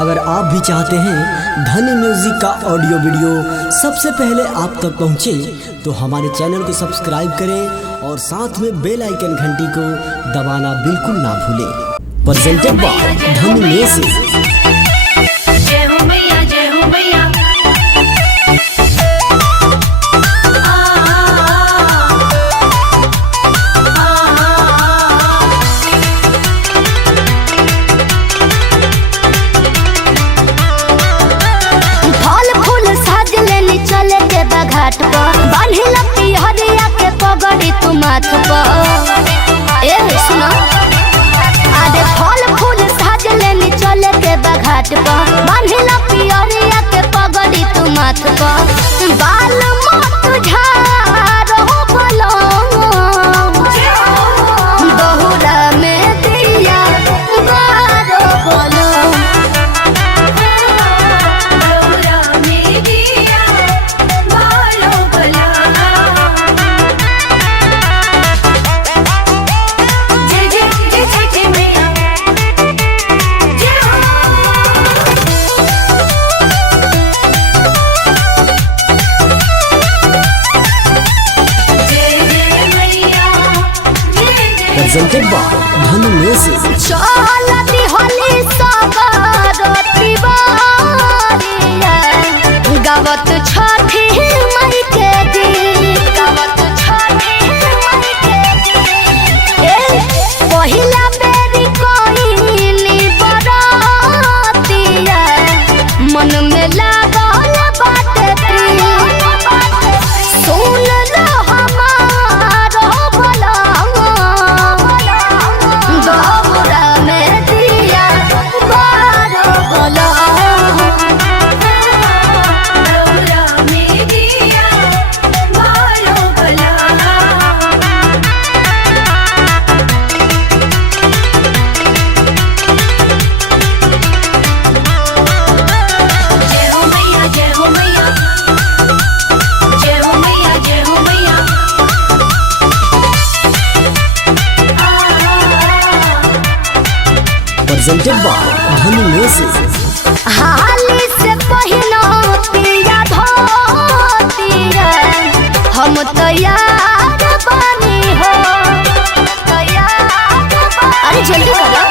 अगर आप भी चाहते हैं धनी म्यूजिक का ऑडियो वीडियो सबसे पहले आप तक पहुंचे तो हमारे चैनल को सब्सक्राइब करें और साथ में बेल आइकन घंटी को दबाना बिल्कुल ना भूलें। प्रेजेंटेड बाय धनी म्यूजिक। घाट पर बांधिल पिहरिया के पगड़ी तू माथ पर। ए सुनो आधे फल फूल साज लेनी चले के घाट पर बांधिल पिहरिया के पगड़ी तू माथ पर। बाल मत झारो बोलो बहुरा में दिया बारो बोलो प्रेजेंटेड बाय धनी म्यूजिक। चलती होली सगरती बारिया गावत छठी मई के गीत गावत छठी मई के गीत। ए पहिला बेरी कोइनी बरातिया मन में लागल बाटे सुन लो हमारो भला प्रेजेंटेड बाय धनी म्यूजिक। हाली से पहिनो पिया धोतिया हम तैयार बनी हो तैयार। अरे जल्दी करो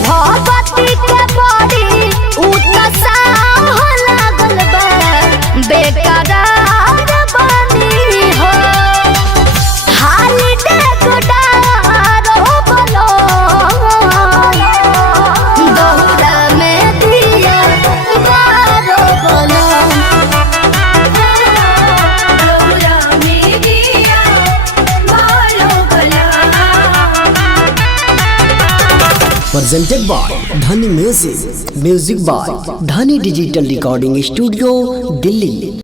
भगवती के बड़ी उत्साह लागल बा बेकरार बनी हो हाली डेगडार बोलो प्रेजेंटेड बाय धनी म्यूजिक। म्यूजिक बाय धनी डिजिटल रिकॉर्डिंग स्टूडियो, दिल्ली।